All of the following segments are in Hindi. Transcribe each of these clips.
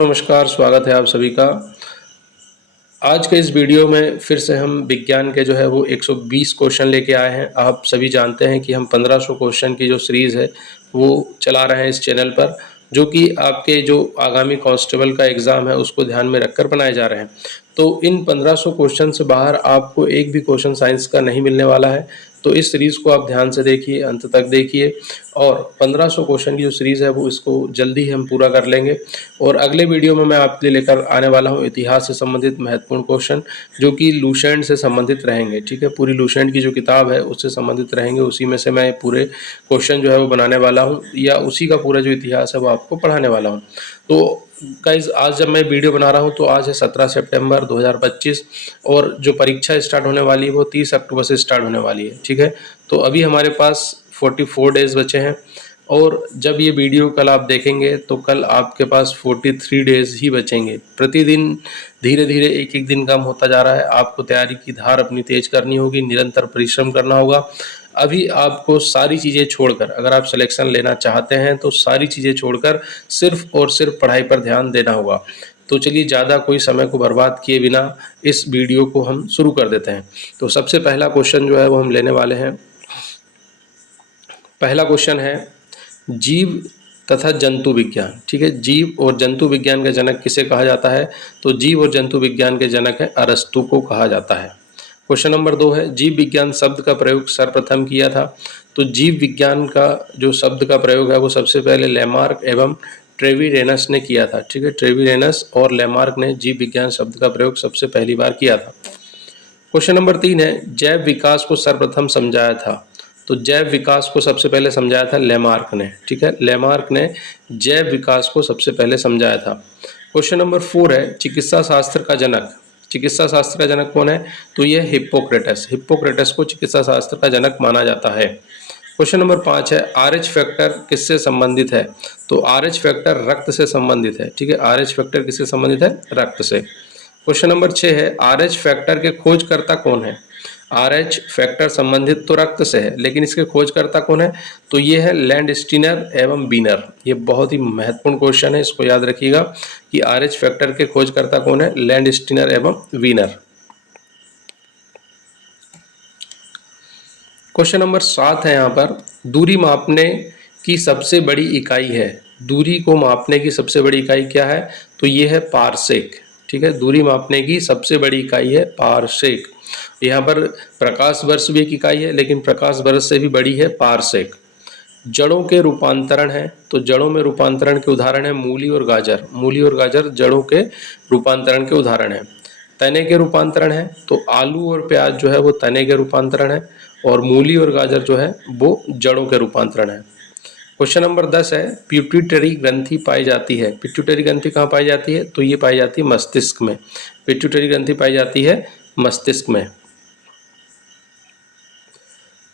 नमस्कार, स्वागत है आप सभी का। आज के इस वीडियो में फिर से हम विज्ञान के जो है वो 120 क्वेश्चन लेके आए हैं। आप सभी जानते हैं कि हम 1500 क्वेश्चन की जो सीरीज़ है वो चला रहे हैं इस चैनल पर, जो कि आपके जो आगामी कांस्टेबल का एग्ज़ाम है उसको ध्यान में रखकर बनाए जा रहे हैं। तो इन 1500 क्वेश्चन से बाहर आपको एक भी क्वेश्चन साइंस का नहीं मिलने वाला है। तो इस सीरीज़ को आप ध्यान से देखिए, अंत तक देखिए और 1500 क्वेश्चन की जो सीरीज़ है वो इसको जल्दी हम पूरा कर लेंगे। और अगले वीडियो में मैं आपके लिए लेकर आने वाला हूँ इतिहास से संबंधित महत्वपूर्ण क्वेश्चन, जो कि लुसेंट से संबंधित रहेंगे। ठीक है, पूरी लुसेंट की जो किताब है उससे संबंधित रहेंगे, उसी में से मैं पूरे क्वेश्चन जो है वो बनाने वाला हूँ, या उसी का पूरा जो इतिहास है वो आपको पढ़ाने वाला हूँ। तो गाइज, आज जब मैं वीडियो बना रहा हूँ तो आज है 17 सितंबर 2025 और जो परीक्षा स्टार्ट होने वाली है वो 30 अक्टूबर से स्टार्ट होने वाली है। ठीक है, तो अभी हमारे पास 44 डेज़ बचे हैं और जब ये वीडियो कल आप देखेंगे तो कल आपके पास 43 डेज़ ही बचेंगे। प्रतिदिन धीरे धीरे एक एक दिन कम होता जा रहा है। आपको तैयारी की धार अपनी तेज करनी होगी, निरंतर परिश्रम करना होगा। अभी आपको सारी चीज़ें छोड़कर, अगर आप सिलेक्शन लेना चाहते हैं तो सारी चीज़ें छोड़कर सिर्फ और सिर्फ पढ़ाई पर ध्यान देना होगा। तो चलिए, ज़्यादा कोई समय को बर्बाद किए बिना इस वीडियो को हम शुरू कर देते हैं। तो सबसे पहला क्वेश्चन जो है वो हम लेने वाले हैं। पहला क्वेश्चन है जीव तथा जंतु विज्ञान। ठीक है, जीव और जंतु विज्ञान का जनक किसे कहा जाता है? तो जीव और जंतु विज्ञान के जनक है अरस्तु को कहा जाता है। क्वेश्चन नंबर 2 है जीव विज्ञान शब्द का प्रयोग सर्वप्रथम किया था। तो जीव विज्ञान का जो शब्द का प्रयोग है वो सबसे पहले लेमार्क एवं ट्रेविरेनस ने किया था। ठीक है, ट्रेविरेनस और लेमार्क ने जीव विज्ञान शब्द का प्रयोग सबसे पहली बार किया था। क्वेश्चन नंबर 3 है जैव विकास को सर्वप्रथम समझाया था। तो जैव विकास को सबसे पहले समझाया था लेमार्क ने। ठीक है, लेमार्क ने जैव विकास को सबसे पहले समझाया था। क्वेश्चन नंबर 4 है चिकित्सा शास्त्र का जनक। चिकित्सा शास्त्र का जनक कौन है? तो यह हिप्पोक्रेटस। हिप्पोक्रेटस को चिकित्सा शास्त्र का जनक माना जाता है। क्वेश्चन नंबर 5 है RH फैक्टर किससे संबंधित है? तो RH फैक्टर रक्त से संबंधित है। ठीक है, RH फैक्टर किससे संबंधित है? रक्त से। क्वेश्चन नंबर 6 है RH फैक्टर के खोजकर्ता कौन है? RH फैक्टर संबंधित तो रक्त से है, लेकिन इसके खोजकर्ता कौन है? तो ये है लैंडस्टीनर एवं बीनर। ये बहुत ही महत्वपूर्ण क्वेश्चन है, इसको याद रखिएगा कि RH फैक्टर के खोजकर्ता कौन है? लैंडस्टीनर एवं बीनर। क्वेश्चन नंबर 7 है यहाँ पर दूरी मापने की सबसे बड़ी इकाई है। दूरी को मापने की सबसे बड़ी इकाई क्या है? तो ये है पारसेक। ठीक है, दूरी मापने की सबसे बड़ी इकाई है पारसेक। यहाँ पर प्रकाश वर्ष भी एक इकाई है, लेकिन प्रकाश वर्ष से भी बड़ी है पारसेक। जड़ों के रूपांतरण है। तो जड़ों में रूपांतरण के उदाहरण है मूली और गाजर। मूली और गाजर जड़ों के रूपांतरण के उदाहरण है। तने के रूपांतरण है। तो आलू और प्याज जो है वो तने के रूपांतरण है और मूली और गाजर जो है वो जड़ों के रूपांतरण है। क्वेश्चन नंबर 10 है पिट्यूटरी ग्रंथि पाई जाती है। पिट्यूटरी ग्रंथि कहाँ पाई जाती है? तो ये पाई जाती है मस्तिष्क में। पिट्यूटरी ग्रंथि पाई जाती है मस्तिष्क में।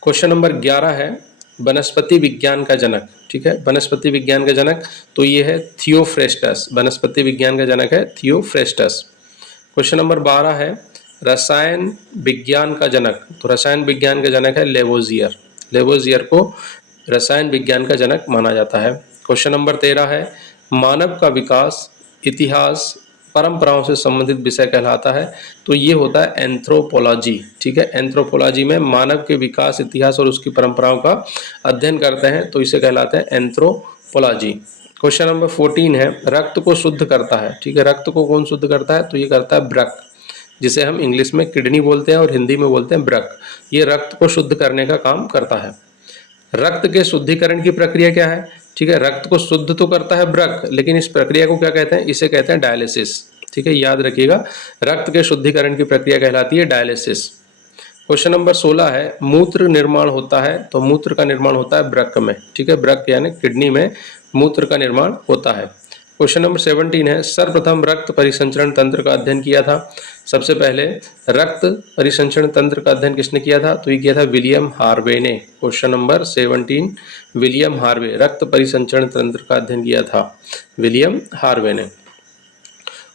क्वेश्चन नंबर 11 है वनस्पति विज्ञान का जनक। ठीक है, वनस्पति विज्ञान का जनक तो ये है थियोफ्रेस्टस। वनस्पति विज्ञान का जनक है थियोफ्रेस्टस। क्वेश्चन नंबर 12 है रसायन विज्ञान का जनक। तो रसायन विज्ञान का जनक है लेवोजियर। लेवोजियर को रसायन विज्ञान का जनक माना जाता है। क्वेश्चन नंबर 13 है मानव का विकास इतिहास परंपराओं से संबंधित विषय कहलाता है। तो ये होता है एंथ्रोपोलॉजी। ठीक है, एंथ्रोपोलॉजी में मानव के विकास इतिहास और उसकी परंपराओं का अध्ययन करते हैं, तो इसे कहलाते हैं एंथ्रोपोलॉजी। क्वेश्चन नंबर 14 है रक्त को शुद्ध करता है। ठीक है, रक्त को कौन शुद्ध करता है? तो ये करता है ब्रक, जिसे हम इंग्लिश में किडनी बोलते हैं और हिंदी में बोलते हैं ब्रक। ये रक्त को शुद्ध करने का काम करता है। रक्त के शुद्धिकरण की प्रक्रिया क्या है? ठीक है, रक्त को शुद्ध तो करता है ब्रक, लेकिन इस प्रक्रिया को क्या कहते हैं? इसे कहते हैं डायलिसिस। ठीक है, याद रखिएगा, रक्त के शुद्धिकरण की प्रक्रिया कहलाती है डायलिसिस। क्वेश्चन नंबर 16 है मूत्र निर्माण होता है। तो मूत्र का निर्माण होता है ब्रक में। ठीक है, ब्रक यानी किडनी में मूत्र का निर्माण होता है। क्वेश्चन नंबर 17 है सर्वप्रथम रक्त परिसंचरण तंत्र का अध्ययन किया था। सबसे पहले रक्त परिसंचरण तंत्र का अध्ययन किसने किया था? तो ये किया था विलियम हार्वे ने। क्वेश्चन नंबर 17 विलियम हार्वे, रक्त परिसंचरण तंत्र का अध्ययन किया था विलियम हार्वे ने।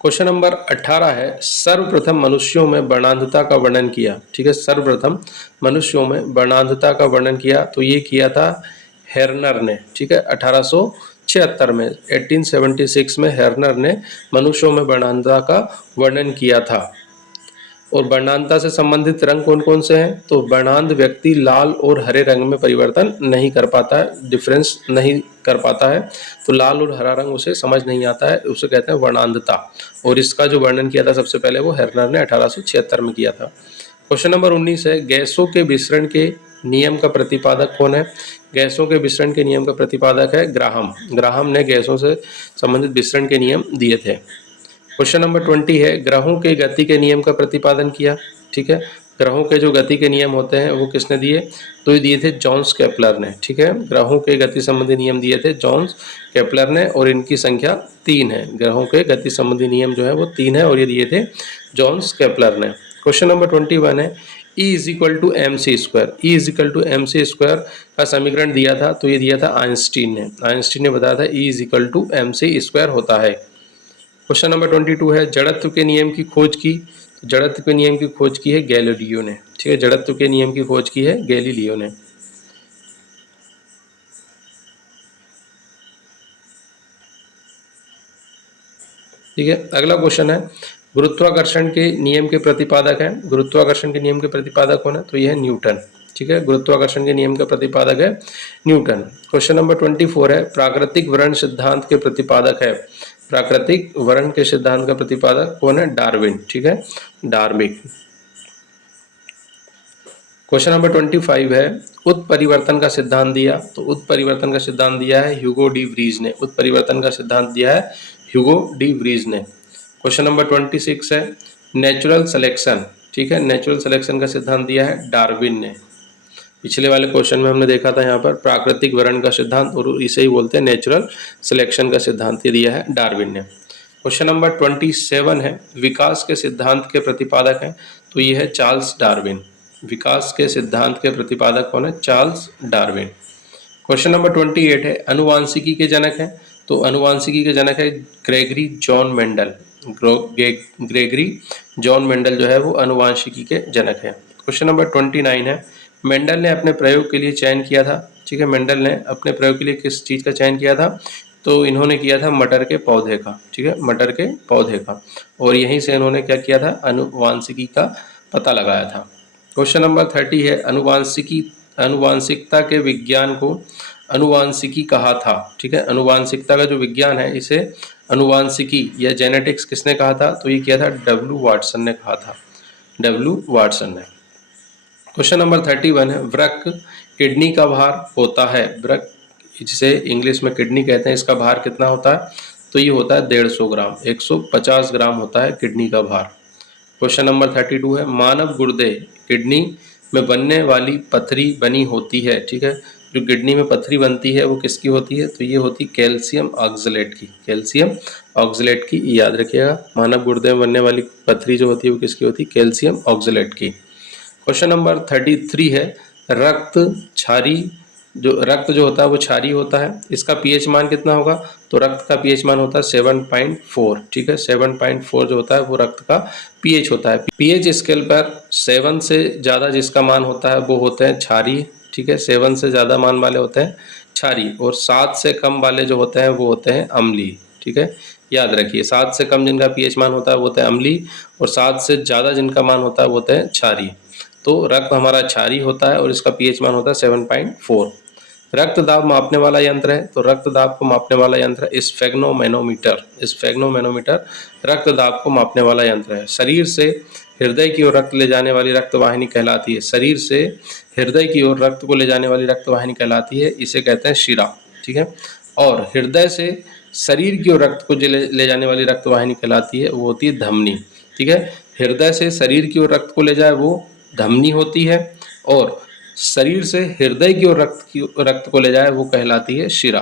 क्वेश्चन नंबर 18 है सर्वप्रथम मनुष्यों में वर्णांधता का वर्णन किया। ठीक है, सर्वप्रथम मनुष्यों में वर्णांधता का वर्णन किया तो ये किया था हेर्नर ने। ठीक है, 1856 1876 में 1876 में हर्नर ने मनुष्यों में वर्णांतता का वर्णन किया था। और वर्णांतता से संबंधित रंग कौन कौन से हैं? तो वर्णांत व्यक्ति लाल और हरे रंग में परिवर्तन नहीं कर पाता है, डिफरेंस नहीं कर पाता है, तो लाल और हरा रंग उसे समझ नहीं आता है, उसे कहते हैं वर्णांतता। और इसका जो वर्णन किया था सबसे पहले वो हर्नर ने 1876 में किया था। क्वेश्चन नंबर 19 है, गैसों के विसरण के नियम का प्रतिपादक कौन है? गैसों के विसरण के नियम का प्रतिपादक है ग्राहम। ग्राहम ने गैसों से संबंधित विसरण के नियम दिए थे। क्वेश्चन नंबर 20 है, ग्रहों के गति के नियम का प्रतिपादन किया। ठीक है, ग्रहों के जो गति के नियम होते हैं वो किसने दिए? तो ये दिए थे जॉन्स केपलर ने। ठीक है, ग्रहों के गति संबंधी नियम दिए थे जॉन्स केपलर ने, और इनकी संख्या 3 है। ग्रहों के गति संबंधी नियम जो है वो 3 है और ये दिए थे जॉन्स केपलर ने। क्वेश्चन नंबर 21 है, E equal to M C square. E equal to M C square का समीकरण दिया था, तो ये दिया था आइंस्टीन ने। आइंस्टीन ने बताया था E equal to M C square होता है। क्वेश्चन नंबर 22 है, जड़त्व के नियम की खोज की। जड़त्व के नियम की खोज की है गैलीलियो ने। ठीक है, जड़त्व के नियम की खोज की है गैलीलियो ने। ठीक है, अगला क्वेश्चन है, गुरुत्वाकर्षण के नियम के प्रतिपादक है। गुरुत्वाकर्षण के नियम के प्रतिपादक कौन है? तो यह है न्यूटन। ठीक है, गुरुत्वाकर्षण के नियम का प्रतिपादक है न्यूटन। क्वेश्चन नंबर 24 है, प्राकृतिक वर्ण सिद्धांत के प्रतिपादक है। प्राकृतिक वर्ण के सिद्धांत का प्रतिपादक कौन है? डार्विन। ठीक है, डार्विन। क्वेश्चन नंबर 25 है, उत्परिवर्तन का सिद्धांत दिया। तो उत्परिवर्तन का सिद्धांत दिया है ह्यूगो डी व्रीज ने। उत्परिवर्तन का सिद्धांत दिया है ह्यूगो डी व्रीज ने। क्वेश्चन नंबर 26 है, नेचुरल सिलेक्शन। ठीक है, नेचुरल सिलेक्शन का सिद्धांत दिया है डार्विन ने। पिछले वाले क्वेश्चन में हमने देखा था यहाँ पर प्राकृतिक वर्ण का सिद्धांत, और इसे ही बोलते हैं नेचुरल सिलेक्शन का सिद्धांत, ये दिया है डार्विन ने। क्वेश्चन नंबर 27 है, विकास के सिद्धांत के प्रतिपादक है। तो ये है चार्ल्स डार्विन। विकास के सिद्धांत के प्रतिपादक कौन है? Charles Darwin. क्वेश्चन नंबर 28 है, अनुवांशिकी के जनक है। तो अनुवांशिकी के जनक है Gregory John Mendel. Gregory John Mendel जो है वो अनुवांशिकी के जनक है। क्वेश्चन नंबर 29 है, मेंडल ने अपने प्रयोग के लिए चयन किया था। ठीक है, मेंडल ने अपने प्रयोग के लिए किस चीज़ का चयन किया था? तो इन्होंने किया था मटर के पौधे का। ठीक है, मटर के पौधे का, और यहीं से इन्होंने क्या किया था? अनुवांशिकी का पता लगाया था। क्वेश्चन नंबर 30 है, अनुवांशिकता के विज्ञान को अनुवांशिकी कहा था। ठीक है, अनुवांशिकता का जो विज्ञान है इसे अनुवांशिकी या जेनेटिक्स किसने कहा था? तो ये किया था डब्ल्यू वाटसन ने कहा था। डब्ल्यू वाटसन ने। क्वेश्चन नंबर 31 है, वृक्क किडनी का भार होता है। वृक्क जिसे इंग्लिश में किडनी कहते हैं, इसका भार कितना होता है? तो ये होता है 150 ग्राम, 150 ग्राम होता है किडनी का भार। क्वेश्चन नंबर 32 है, मानव गुर्दे किडनी में बनने वाली पथरी बनी होती है। ठीक है, जो किडनी में पथरी बनती है वो किसकी होती है? तो ये होती कैल्शियम ऑक्सलेट की। कैल्शियम ऑक्सलेट की, याद रखिएगा, मानव गुर्दे में बनने वाली पथरी जो होती है वो किसकी होती है? कैल्शियम ऑक्सलेट की। क्वेश्चन नंबर 33 है, रक्त क्षारी रक्त जो होता है वो क्षारी होता है, इसका पीएच मान कितना होगा? तो रक्त का पीएच मान होता है 7.4। ठीक है, 7.4 जो होता है वो रक्त का पीएच होता है। पीएच स्केल पर 7 से ज़्यादा जिसका मान होता है वो होते हैं क्षारी। ठीक है, 7 से ज़्यादा मान वाले होते हैं क्षारी, और 7 से कम वाले जो होते हैं वो होते हैं अम्लीय। ठीक है, याद रखिए, 7 से कम जिनका पीएच मान होता है वो होते हैं अम्लीय, और 7 से ज़्यादा जिनका मान होता है वो होते हैं क्षारी। तो रक्त हमारा क्षारी होता है और इसका पीएच मान होता है 7.4। रक्त दाब मापने वाला यंत्र है। तो रक्त दाब को मापने वाला यंत्र स्फेग्नोमैनोमीटर। स्फेग्नोमैनोमीटर रक्त दाब को मापने वाला यंत्र है। शरीर से हृदय की ओर रक्त ले जाने वाली रक्तवाहिनी कहलाती है। शरीर से हृदय की ओर रक्त को ले जाने वाली रक्तवाहिनी कहलाती है, इसे कहते हैं शिरा। ठीक है, और हृदय से शरीर की ओर रक्त को ले जाने वाली रक्तवाहिनी कहलाती है, वो होती है धमनी। ठीक है, हृदय से शरीर की ओर रक्त को ले जाए वो धमनी होती है, और शरीर से हृदय की ओर रक्त को ले जाए वो कहलाती है शिरा।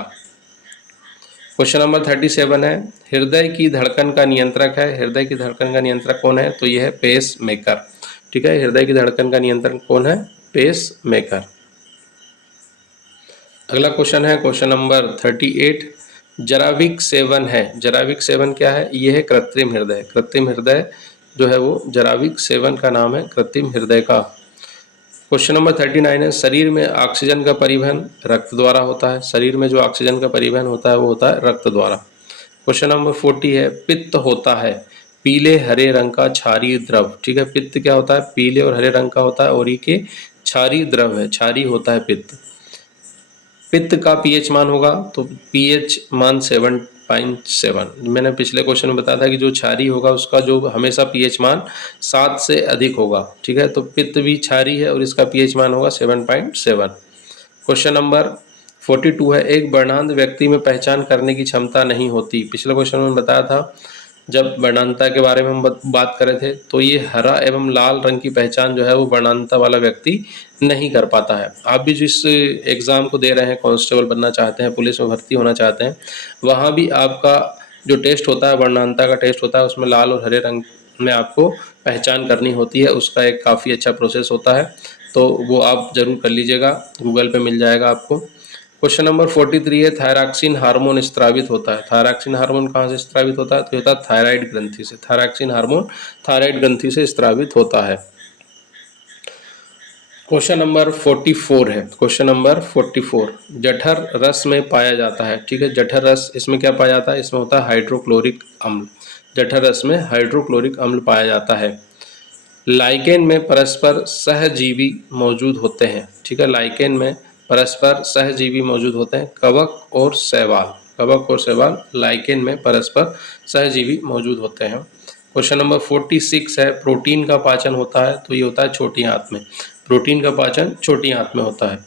क्वेश्चन नंबर 37 है, हृदय की धड़कन का नियंत्रक है। हृदय की धड़कन का नियंत्रक कौन है? तो यह है पेस मेकर। ठीक है, हृदय की धड़कन का नियंत्रक कौन है? Pacemaker. अगला क्वेश्चन है क्वेश्चन नंबर 38, जराविक सेवन है। जराविक सेवन क्या है? यह है कृत्रिम हृदय। कृत्रिम हृदय जो है वो जराविक सेवन का नाम है, कृत्रिम हृदय का। क्वेश्चन नंबर 39 है, शरीर में ऑक्सीजन का परिवहन रक्त द्वारा होता है। शरीर में जो ऑक्सीजन का परिवहन होता है वो होता है रक्त द्वारा। क्वेश्चन नंबर 40 है, पित्त होता है पीले हरे रंग का क्षारीय द्रव। ठीक है, पित्त क्या होता है? पीले और हरे रंग का होता है और ये के क्षारीय द्रव है, क्षारीय होता है पित्त। पित्त का पीएच मान होगा तो पीएच मान 7.7। मैंने पिछले क्वेश्चन में बताया था कि जो क्षारीय होगा उसका जो हमेशा पीएच मान 7 से अधिक होगा। ठीक है, तो पित्त भी क्षारीय है और इसका पीएच मान होगा 7.7। क्वेश्चन नंबर 42 है, एक वर्णांध व्यक्ति में पहचान करने की क्षमता नहीं होती। पिछले क्वेश्चन में बताया था जब वर्णांधता के बारे में हम बात कर रहे थे, तो ये हरा एवं लाल रंग की पहचान जो है वो वर्णांधता वाला व्यक्ति नहीं कर पाता है। आप भी जिस एग्ज़ाम को दे रहे हैं, कांस्टेबल बनना चाहते हैं, पुलिस में भर्ती होना चाहते हैं, वहाँ भी आपका जो टेस्ट होता है, वर्णांधता का टेस्ट होता है, उसमें लाल और हरे रंग में आपको पहचान करनी होती है। उसका एक काफ़ी अच्छा प्रोसेस होता है, तो वो आप ज़रूर कर लीजिएगा, गूगल पे मिल जाएगा आपको। क्वेश्चन नंबर 43 है, थायरॉक्सिन हार्मोन स्त्रावित होता है। थायरॉक्सिन हार्मोन कहाँ से स्त्रावित होता है? तो होता है थायराइड ग्रंथि से। थायरॉक्सिन हार्मोन थायराइड ग्रंथि से स्त्रावित होता है। क्वेश्चन नंबर 44 है, क्वेश्चन नंबर 44, जठर रस में पाया जाता है। ठीक है, जठर रस, इसमें क्या पाया जाता है? इसमें होता है हाइड्रोक्लोरिक अम्ल। जठर रस में हाइड्रोक्लोरिक अम्ल पाया जाता है। लाइकेन में परस्पर सहजीवी मौजूद होते हैं। ठीक है, लाइकेन में परस्पर सहजीवी मौजूद होते हैं, कवक और शैवाल। कवक और शैवाल लाइकेन में परस्पर सहजीवी मौजूद होते हैं। क्वेश्चन नंबर 46 है, प्रोटीन का पाचन होता है, तो ये होता है छोटी आंत में। प्रोटीन का पाचन छोटी आंत में होता है।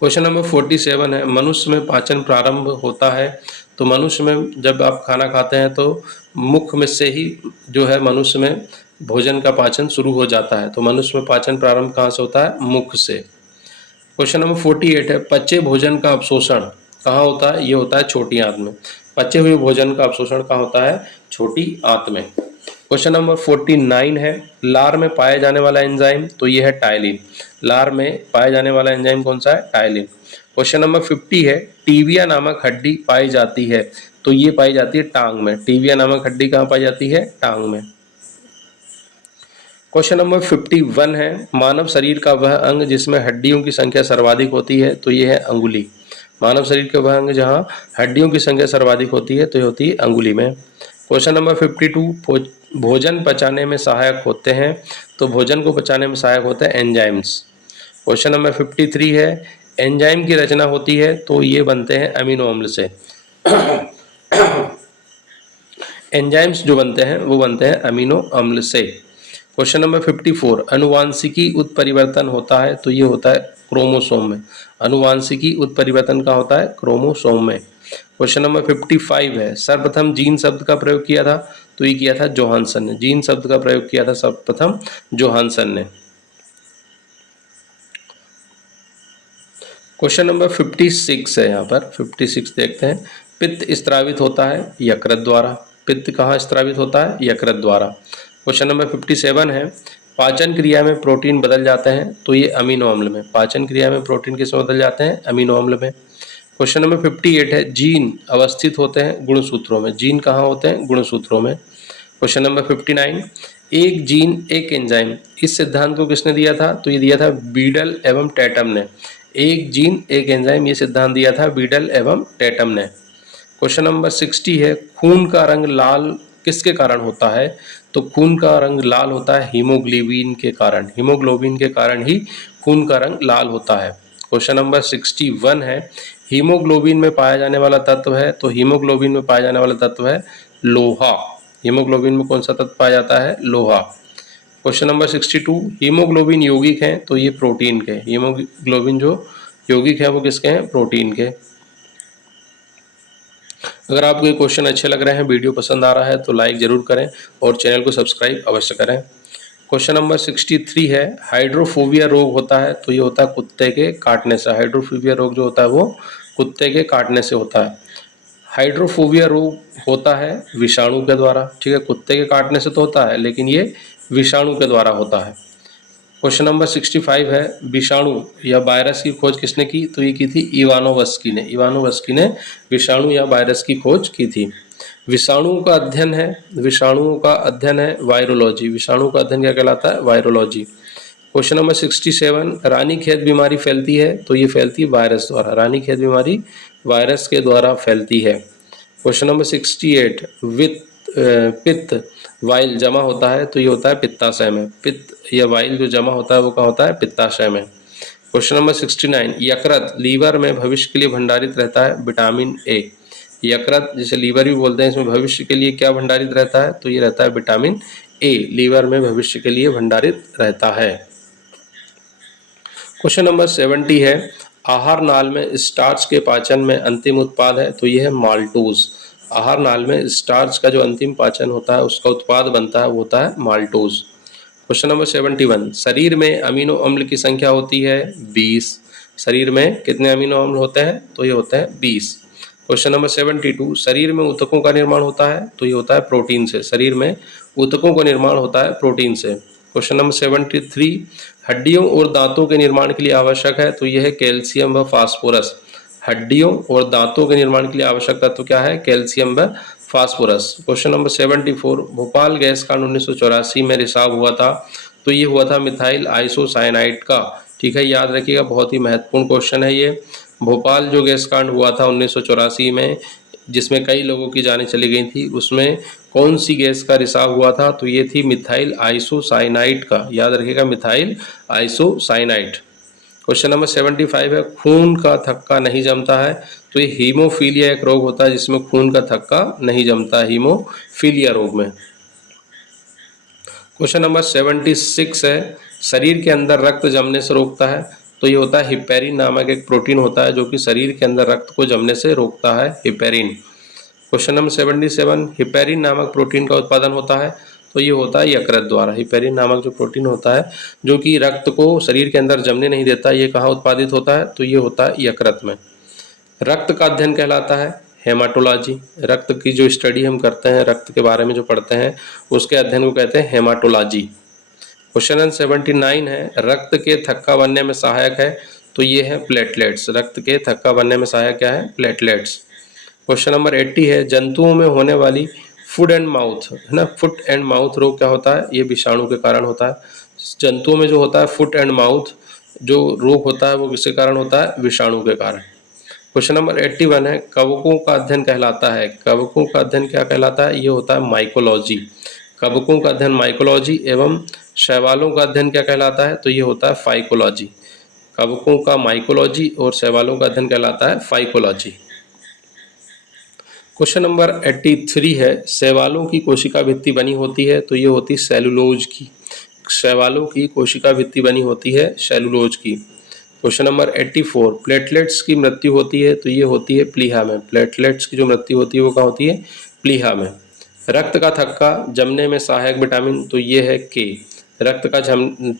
क्वेश्चन नंबर 47 है, मनुष्य में पाचन प्रारंभ होता है। तो मनुष्य में जब आप खाना खाते हैं तो मुख में से ही जो है मनुष्य में भोजन का पाचन शुरू हो जाता है। तो मनुष्य में पाचन प्रारंभ कहाँ से होता है? मुख से। क्वेश्चन नंबर 48 है, पचे भोजन का अवशोषण कहाँ होता है? ये होता है छोटी आंत में। पचे हुए भोजन का अवशोषण कहाँ होता है? छोटी आंत में। क्वेश्चन नंबर 49 है, लार में पाया जाने वाला एंजाइम, तो ये है टाइलिन। लार में पाया जाने वाला एंजाइम कौन सा है? टाइलिन। क्वेश्चन नंबर 50 है, टीबिया नामक हड्डी पाई जाती है, तो ये पाई जाती है टांग में। टीबिया नामक हड्डी कहाँ पाई जाती है? टांग में। क्वेश्चन नंबर 51 है, मानव शरीर का वह अंग जिसमें हड्डियों की संख्या सर्वाधिक होती है, तो ये है अंगुली। मानव शरीर का वह अंग जहाँ हड्डियों की संख्या सर्वाधिक होती है, तो ये होती है अंगुली में। क्वेश्चन नंबर 52, भोजन पचाने में सहायक होते हैं, तो भोजन को पचाने में सहायक होते हैं एंजाइम्स। क्वेश्चन नंबर 53 है, एंजाइम की रचना होती है, तो ये बनते हैं अमीनो अम्ल से। एंजाइम्स जो बनते हैं वो बनते हैं अमीनो अम्ल से। क्वेश्चन नंबर 54, अनुवांशिकी उत्परिवर्तन होता है, तो ये होता है क्रोमोसोम में। अनुवांशिकी उत्परिवर्तन का होता है क्रोमोसोम में। क्वेश्चन नंबर 55 है, सर्वप्रथम जीन शब्द का प्रयोग किया था, तो ये किया था जोहानसन ने। जीन शब्द का प्रयोग किया था सर्वप्रथम जोहानसन ने। क्वेश्चन नंबर 56 है, यहाँ पर 56 देखते हैं, पित्त स्त्रावित होता है यकृत द्वारा। पित्त कहाँ स्त्रावित होता है? यकृत द्वारा। क्वेश्चन नंबर 57 है, पाचन क्रिया में प्रोटीन बदल जाते हैं, तो ये अमीनो अम्ल में। पाचन क्रिया में प्रोटीन किसमें बदल जाते हैं? अमीनो अम्ल में। क्वेश्चन नंबर 58 है, जीन अवस्थित होते हैं गुणसूत्रों में। जीन कहाँ होते हैं? गुणसूत्रों में। क्वेश्चन नंबर 59, एक जीन एक एंजाइम, इस सिद्धांत को किसने दिया था? तो ये दिया था बीडल एवं टैटम ने। एक जीन एक एंजाइम, ये सिद्धांत दिया था बीडल एवं टैटम ने। क्वेश्चन नंबर 60 है, खून का रंग लाल किसके कारण होता है? तो खून का रंग लाल होता है हीमोग्लोबिन के कारण। हीमोग्लोबिन के कारण ही खून का रंग लाल होता है। क्वेश्चन नंबर 61 है, हीमोग्लोबिन में पाया जाने वाला तत्व है, तो हीमोग्लोबिन में पाया जाने वाला तत्व है लोहा। हीमोग्लोबिन में कौन सा तत्व पाया जाता है? लोहा। क्वेश्चन नंबर 62, हीमोग्लोबिन यौगिक हैं, तो ये प्रोटीन के। हीमोग्लोबिन जो यौगिक है वो किसके हैं? प्रोटीन के। अगर आपको ये क्वेश्चन अच्छे लग रहे हैं, वीडियो पसंद आ रहा है, तो लाइक ज़रूर करें और चैनल को सब्सक्राइब अवश्य करें। क्वेश्चन नंबर 63 है, हाइड्रोफोबिया रोग होता है, तो ये होता है कुत्ते के काटने से। हाइड्रोफोबिया रोग जो होता है वो कुत्ते के काटने से होता है। हाइड्रोफोबिया रोग होता है विषाणु के द्वारा। ठीक है, कुत्ते के काटने से तो होता है, लेकिन ये विषाणु के द्वारा होता है। क्वेश्चन नंबर 65 है, विषाणु या वायरस की खोज किसने की? तो ये की थी इवानोवस्की ने। इवानोवस्की ने विषाणु या वायरस की खोज की थी। विषाणुओं का अध्ययन है वायरोलॉजी। विषाणु का अध्ययन क्या कहलाता है? वायरोलॉजी। क्वेश्चन नंबर 67, रानीखेत बीमारी फैलती है तो ये फैलती है वायरस द्वारा। रानीखेत बीमारी वायरस के द्वारा फैलती है। क्वेश्चन नंबर 68, पित्त वाइल जमा होता है तो ये होता है पित्ताशय में। पित्त या वाइल जो जमा होता है वो कहाँ होता है? पित्ताशय में। क्वेश्चन नंबर 69, यकृत लीवर में भविष्य के लिए भंडारित रहता है विटामिन ए। यकृत जिसे लीवर भी बोलते हैं, इसमें भविष्य के लिए क्या भंडारित रहता है? तो ये रहता है विटामिन ए, लीवर में भविष्य के लिए भंडारित रहता है। क्वेश्चन नंबर 70 है, आहार नाल में स्टार्च के पाचन में अंतिम उत्पाद है तो यह है माल्टोज। आहार नाल में स्टार्च का जो अंतिम पाचन होता है उसका उत्पाद बनता है वो होता है माल्टोज। क्वेश्चन नंबर 71, शरीर में अमीनो अम्ल की संख्या होती है 20। शरीर में कितने अमीनो अम्ल होते हैं? तो ये होते हैं 20। क्वेश्चन नंबर 72, शरीर में ऊतकों का निर्माण होता है तो ये होता है प्रोटीन से। शरीर में ऊतकों का निर्माण होता है प्रोटीन से। क्वेश्चन नंबर 73, हड्डियों और दांतों के निर्माण के लिए आवश्यक है तो यह है कैल्शियम व फास्फोरस। हड्डियों और दांतों के निर्माण के लिए आवश्यक तत्व क्या है? कैल्शियम व phosphorus. Question number 74, Bhopal gas कांड 1984 में रिसाव हुआ था तो ये हुआ था मिथाइल आइसोसाइनाइड का। ठीक है, याद रखिएगा, बहुत ही महत्वपूर्ण क्वेश्चन है ये। भोपाल जो गैस कांड हुआ था 1984 में, जिसमें कई लोगों की जानें चली गई थी, उसमें कौन सी गैस का रिसाव हुआ था? तो ये थी मिथाइल आइसोसाइनाइड का। याद रखिएगा, मिथाइल आइसोसाइनाइड। क्वेश्चन नंबर 75 है, खून का थक्का नहीं जमता है तो ये हीमोफीलिया एक रोग होता है जिसमें खून का थक्का नहीं जमता है, हीमोफीलिया रोग में। क्वेश्चन नंबर 76 है, शरीर के अंदर रक्त जमने से रोकता है तो ये होता है हिपेरिन नामक एक प्रोटीन होता है जो कि शरीर के अंदर रक्त को जमने से रोकता है, हिपेरिन। क्वेश्चन नंबर 77, हिपेरिन नामक प्रोटीन का उत्पादन होता है तो ये होता है यकृत द्वारा। हिपेरिन नामक जो प्रोटीन होता है जो कि रक्त को शरीर के अंदर जमने नहीं देता, ये कहाँ उत्पादित होता है? तो ये होता है यकृत में। रक्त का अध्ययन कहलाता है हेमाटोलॉजी। रक्त की जो स्टडी हम करते हैं, रक्त के बारे में जो पढ़ते हैं, उसके अध्ययन को कहते हैं हेमाटोलॉजी। क्वेश्चन नंबर 79 है, रक्त के थक्का बनने में सहायक है तो ये है प्लेटलेट्स। रक्त के थक्का बनने में सहायक क्या है? प्लेटलेट्स। क्वेश्चन नंबर 80 है, जंतुओं में होने वाली फुट एंड माउथ, है ना, फुट एंड माउथ रोग क्या होता है? ये विषाणु के कारण होता है। जंतुओं में जो होता है फुट एंड माउथ जो रोग होता है वो किसके कारण होता है? विषाणु के कारण। क्वेश्चन नंबर 81 है, कवकों का अध्ययन कहलाता है। कवकों का अध्ययन क्या कहलाता है? ये होता है माइकोलॉजी। कवकों का अध्ययन माइकोलॉजी एवं शैवालों का अध्ययन क्या कहलाता है? तो ये होता है फाइकोलॉजी। कवकों का माइकोलॉजी और शैवालों का अध्ययन कहलाता है फाइकोलॉजी। क्वेश्चन नंबर 83 है, शैवालों की कोशिका भित्ति बनी होती है तो ये होती सेलुलोज की। शैवालों की कोशिका भित्ति बनी होती है सेलुलोज की। क्वेश्चन नंबर 84, प्लेटलेट्स की मृत्यु होती है तो ये होती है प्लीहा में। प्लेटलेट्स की जो मृत्यु होती है वो कहाँ होती है? प्लीहा में। रक्त का थक्का जमने में सहायक विटामिन तो ये है के। रक्त का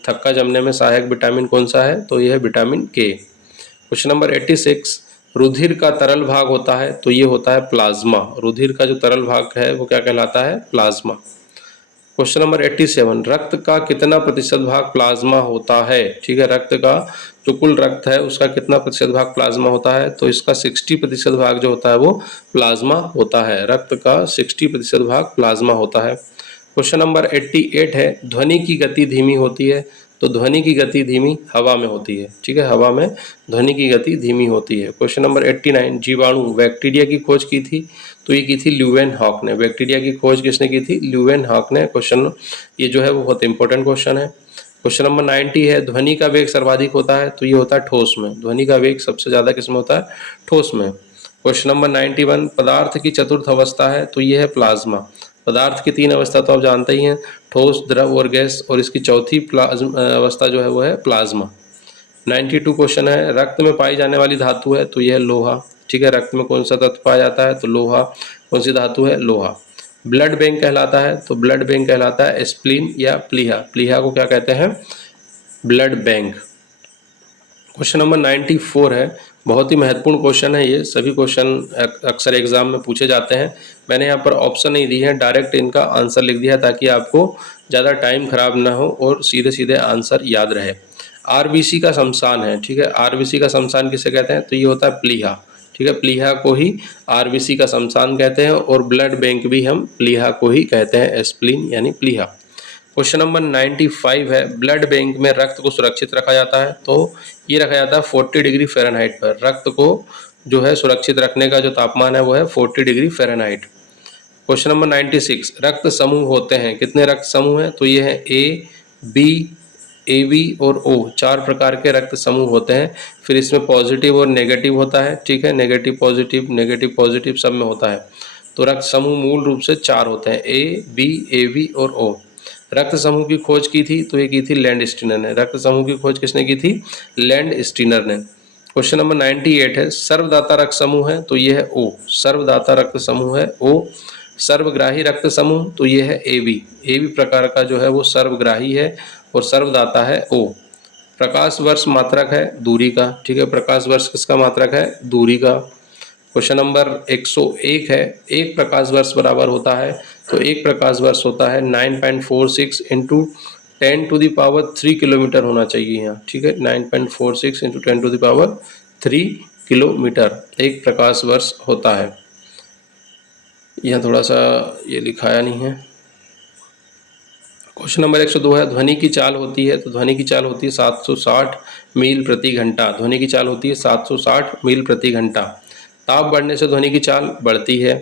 थक्का जमने में सहायक विटामिन कौन सा है? तो ये है विटामिन के। क्वेश्चन नंबर 86, रुधिर का तरल भाग होता है तो ये होता है प्लाज्मा। रुधिर का जो तरल भाग है वो क्या कहलाता है? प्लाज्मा। क्वेश्चन नंबर 87, रक्त का कितना प्रतिशत भाग प्लाज्मा होता है? ठीक है, रक्त का जो कुल रक्त है उसका कितना प्रतिशत भाग प्लाज्मा होता है? तो इसका 60% भाग जो होता है वो प्लाज्मा होता है। रक्त का 60% भाग प्लाज्मा होता है। क्वेश्चन नंबर 88 है, ध्वनि की गति धीमी होती है तो ध्वनि की गति धीमी हवा में होती है। ठीक है, हवा में ध्वनि की गति धीमी होती है। क्वेश्चन नंबर 89, जीवाणु बैक्टीरिया की खोज की थी तो ये की थी ल्यूवेन हॉक ने। बैक्टीरिया की खोज किसने की थी? ल्यूवेन हॉक ने। क्वेश्चन ये जो है वो बहुत इंपॉर्टेंट क्वेश्चन है। क्वेश्चन नंबर 90 है, ध्वनि का वेग सर्वाधिक होता है तो ये होता है ठोस में। ध्वनि का वेग सबसे ज्यादा किसमें होता है? ठोस में। क्वेश्चन नंबर 91, पदार्थ की चतुर्थ अवस्था है तो ये है प्लाज्मा। पदार्थ की 3 अवस्था तो आप जानते ही हैं, ठोस, द्रव और गैस, और इसकी चौथी अवस्था जो है वो है प्लाज्मा। 92 क्वेश्चन है, रक्त में पाई जाने वाली धातु है तो यह है लोहा। ठीक है, रक्त में कौन सा तत्व पाया जाता है? तो लोहा। कौन सी धातु है? लोहा। ब्लड बैंक कहलाता है तो ब्लड बैंक कहलाता है स्प्लीन या प्लीहा। प्लीहा को क्या कहते हैं? Blood bank. क्वेश्चन नंबर 94 है, बहुत ही महत्वपूर्ण क्वेश्चन है ये। सभी क्वेश्चन अक्सर एग्जाम में पूछे जाते हैं। मैंने यहाँ पर ऑप्शन नहीं दी है, डायरेक्ट इनका आंसर लिख दिया ताकि आपको ज़्यादा टाइम खराब ना हो और सीधे सीधे आंसर याद रहे। आरबीसी का शमशान है। ठीक है, आरबीसी का शमशान किसे कहते हैं? तो ये होता है प्लीहा। ठीक है, प्लीहा को ही आरबीसी का शमशान कहते हैं और ब्लड बैंक भी हम प्लीहा को ही कहते हैं, स्प्लीन यानी प्लीहा। क्वेश्चन नंबर 95 है, ब्लड बैंक में रक्त को सुरक्षित रखा जाता है, तो ये रखा जाता है 40 डिग्री फ़ारेनहाइट पर। रक्त को जो है सुरक्षित रखने का जो तापमान है वो है 40 डिग्री फ़ारेनहाइट। क्वेश्चन नंबर 96, रक्त समूह होते हैं, कितने रक्त समूह हैं? तो ये है ए, बी, ए बी और ओ, 4 प्रकार के रक्त समूह होते हैं। फिर इसमें पॉजिटिव और नेगेटिव होता है, ठीक है, नेगेटिव पॉजिटिव सब में होता है। तो रक्त समूह मूल रूप से 4 होते हैं, ए बी और ओ। रक्त समूह की खोज की थी तो ये की थी लैंड स्टीनर ने। रक्त समूह की खोज किसने की थी? लैंड स्टीनर ने। क्वेश्चन नंबर 98 है, सर्वदाता रक्त समूह है, तो ये है ओ। सर्वदाता रक्त समूह है ओ। सर्वग्राही रक्त समूह, तो ये है ए बी प्रकार का जो है वो सर्वग्राही है और सर्वदाता है ओ। प्रकाश वर्ष मात्रक है दूरी का, ठीक है, प्रकाश वर्ष किसका मात्रक है? दूरी का। क्वेश्चन नंबर 101 है, एक प्रकाश वर्ष बराबर होता है, तो एक प्रकाश वर्ष होता है 9.46 इंटू 10⁻³ किलोमीटर होना चाहिए यहाँ, ठीक है, 9.46 इंटू 10⁻³ किलोमीटर एक प्रकाश वर्ष होता है। यहाँ थोड़ा सा ये लिखाया नहीं है। क्वेश्चन नंबर 102 है, ध्वनि की चाल होती है, तो ध्वनि की चाल होती है 760 मील प्रति घंटा। ध्वनि की चाल होती है 760 मील प्रति घंटा। ताप बढ़ने से ध्वनि की चाल बढ़ती है।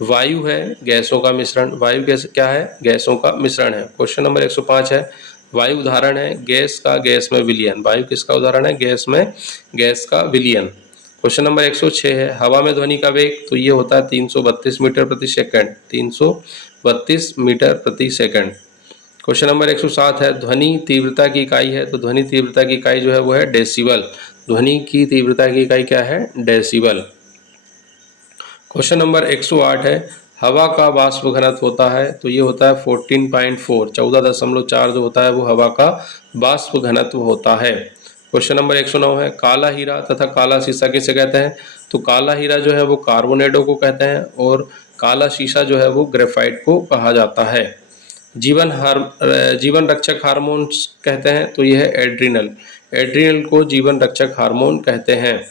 वायु है गैसों का मिश्रण, वायु गैस क्या है? गैसों का मिश्रण है। क्वेश्चन नंबर 105 है, वायु उदाहरण है गैस का गैस में विलयन। वायु किसका उदाहरण है? गैस में गैस का विलयन। क्वेश्चन नंबर 106 है, हवा में ध्वनि का वेग, तो ये होता है 332 मीटर प्रति सेकंड, 332 मीटर प्रति सेकंड। क्वेश्चन नंबर 107 है, ध्वनि तीव्रता की इकाई है, तो ध्वनि तीव्रता की इकाई जो है वो है डेसिबल। ध्वनि की तीव्रता की इकाई क्या है? डेसिबल। क्वेश्चन नंबर 108 है, हवा का वाष्प घनत्व होता है, तो ये होता है 14.4, 14.4 जो होता है वो हवा का वाष्प घनत्व होता है। क्वेश्चन नंबर 109 है, काला हीरा तथा काला शीशा किसे कहते हैं? तो काला हीरा जो है वो कार्बोनेडो को कहते हैं और काला शीशा जो है वो ग्रेफाइट को कहा जाता है। जीवन रक्षक हार्मोन कहते हैं, तो यह है एड्रिनल। एड्रिनल को जीवन रक्षक हार्मोन कहते हैं।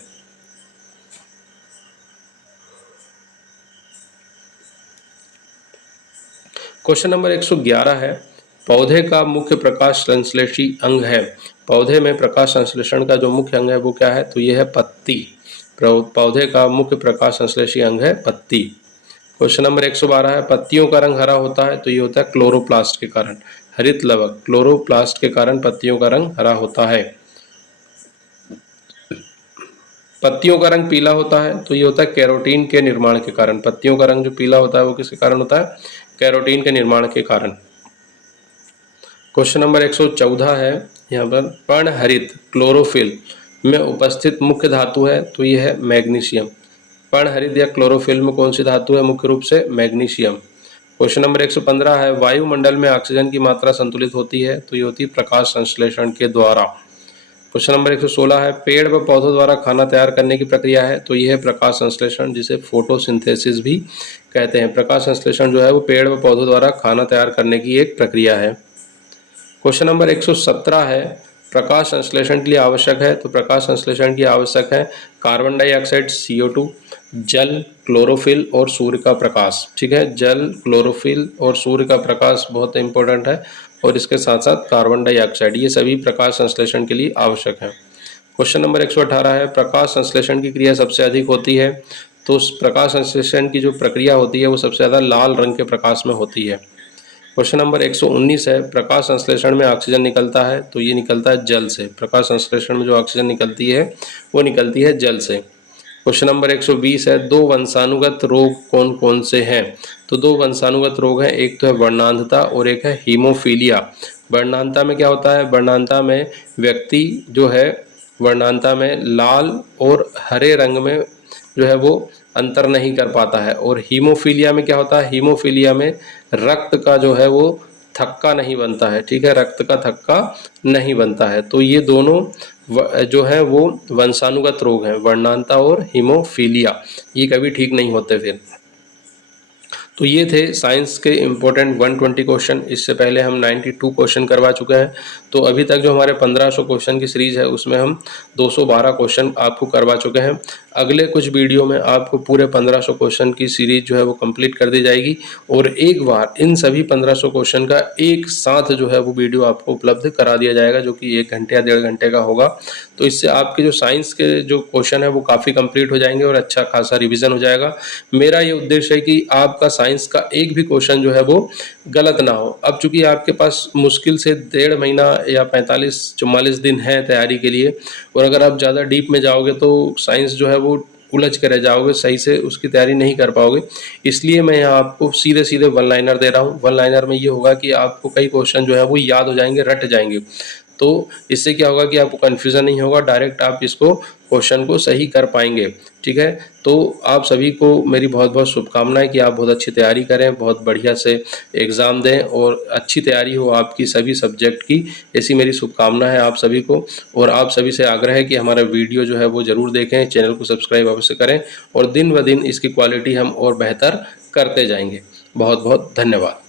क्वेश्चन नंबर 111 है, पौधे का मुख्य प्रकाश संश्लेषी अंग है। पौधे में प्रकाश संश्लेषण का जो मुख्य अंग है वो क्या है? तो यह है पत्ती। पौधे का मुख्य प्रकाश संश्लेषी अंग है पत्ती। क्वेश्चन नंबर 112 है, पत्तियों का रंग हरा होता है, तो ये होता है क्लोरोप्लास्ट के कारण। हरित लवक क्लोरोप्लास्ट के कारण पत्तियों का रंग हरा होता है। पत्तियों का रंग पीला होता है, तो ये होता है कैरोटीन के निर्माण के कारण। पत्तियों का रंग जो पीला होता है वो किसके कारण होता है? कैरोटीन के निर्माण के कारण। क्वेश्चन नंबर 114 है, यहाँ पर पर्णहरित क्लोरोफिल में उपस्थित मुख्य धातु है, तो ये है मैग्नीशियम। पर्णहरित या क्लोरोफिल में कौन सी धातु है? मुख्य रूप से मैग्नीशियम। क्वेश्चन नंबर 115 है, वायुमंडल में ऑक्सीजन की मात्रा संतुलित होती है, तो ये होती है प्रकाश संश्लेषण के द्वारा। क्वेश्चन नंबर 116 है, पेड़ व पौधों द्वारा खाना तैयार करने की प्रक्रिया है, तो यह है प्रकाश संश्लेषण, जिसे फोटोसिंथेसिस भी कहते हैं। प्रकाश संश्लेषण जो है वो पेड़ व पौधों द्वारा खाना तैयार करने की एक प्रक्रिया है। क्वेश्चन नंबर 117 है, प्रकाश संश्लेषण के लिए आवश्यक है, तो प्रकाश संश्लेषण की आवश्यक है कार्बन डाइऑक्साइड CO2, जल, क्लोरोफिल और सूर्य का प्रकाश, ठीक है। जल, क्लोरोफिल और सूर्य का प्रकाश बहुत इंपॉर्टेंट है और इसके साथ साथ कार्बन डाइऑक्साइड, ये सभी प्रकाश संश्लेषण के लिए आवश्यक है। क्वेश्चन नंबर 118 है, प्रकाश संश्लेषण की क्रिया सबसे अधिक होती है, तो उस प्रकाश संश्लेषण की जो प्रक्रिया होती है वो सबसे ज़्यादा लाल रंग के प्रकाश में होती है। क्वेश्चन नंबर 119 है, प्रकाश संश्लेषण में ऑक्सीजन निकलता है, तो ये निकलता है जल से। प्रकाश संश्लेषण में जो ऑक्सीजन निकलती है वो निकलती है जल से। क्वेश्चन नंबर 120 है, दो वंशानुगत रोग कौन कौन से हैं? तो दो वंशानुगत रोग हैं, एक तो है वर्णांधता और एक है हीमोफीलिया। वर्णांधता में क्या होता है? वर्णांधता में व्यक्ति जो है वर्णांधता में लाल और हरे रंग में जो है वो अंतर नहीं कर पाता है। और हीमोफीलिया में क्या होता है? हीमोफीलिया में रक्त का जो है वो थक्का नहीं बनता है, ठीक है, रक्त का थक्का नहीं बनता है। तो ये दोनों जो है वो वंशानुगत रोग हैं, वर्णांधता और हीमोफीलिया, ये कभी ठीक नहीं होते फिर। तो ये थे साइंस के इम्पोर्टेंट 120 क्वेश्चन। इससे पहले हम 92 क्वेश्चन करवा चुके हैं। तो अभी तक जो हमारे 1500 क्वेश्चन की सीरीज़ है उसमें हम 212 क्वेश्चन आपको करवा चुके हैं। अगले कुछ वीडियो में आपको पूरे 1500 क्वेश्चन की सीरीज़ जो है वो कंप्लीट कर दी जाएगी और एक बार इन सभी 1500 क्वेश्चन का एक साथ जो है वो वीडियो आपको उपलब्ध करा दिया जाएगा, जो कि 1 घंटे या 1.5 घंटे का होगा। तो इससे आपके जो साइंस के जो क्वेश्चन है वो काफ़ी कंप्लीट हो जाएंगे और अच्छा खासा रिवीजन हो जाएगा। मेरा ये उद्देश्य है कि आपका साइंस का एक भी क्वेश्चन जो है वो गलत ना हो। अब चूंकि आपके पास मुश्किल से 1.5 महीना या 45-44 दिन है तैयारी के लिए, और अगर आप ज़्यादा डीप में जाओगे तो साइंस जो है वो उलझ के रह जाओगे, सही से उसकी तैयारी नहीं कर पाओगे। इसलिए मैं यहाँ आपको सीधे सीधे वन लाइनर दे रहा हूँ। वन लाइनर में ये होगा कि आपको कई क्वेश्चन जो है वो याद हो जाएंगे, रट जाएंगे। तो इससे क्या होगा कि आपको कन्फ्यूज़न नहीं होगा, डायरेक्ट आप इसको क्वेश्चन को सही कर पाएंगे। ठीक है, तो आप सभी को मेरी बहुत बहुत शुभकामनाएं कि आप बहुत अच्छी तैयारी करें, बहुत बढ़िया से एग्ज़ाम दें और अच्छी तैयारी हो आपकी सभी सब्जेक्ट की, ऐसी मेरी शुभकामना है आप सभी को। और आप सभी से आग्रह है कि हमारा वीडियो जो है वो ज़रूर देखें, चैनल को सब्सक्राइब अवश्य करें और दिन ब दिन इसकी क्वालिटी हम और बेहतर करते जाएंगे। बहुत बहुत धन्यवाद।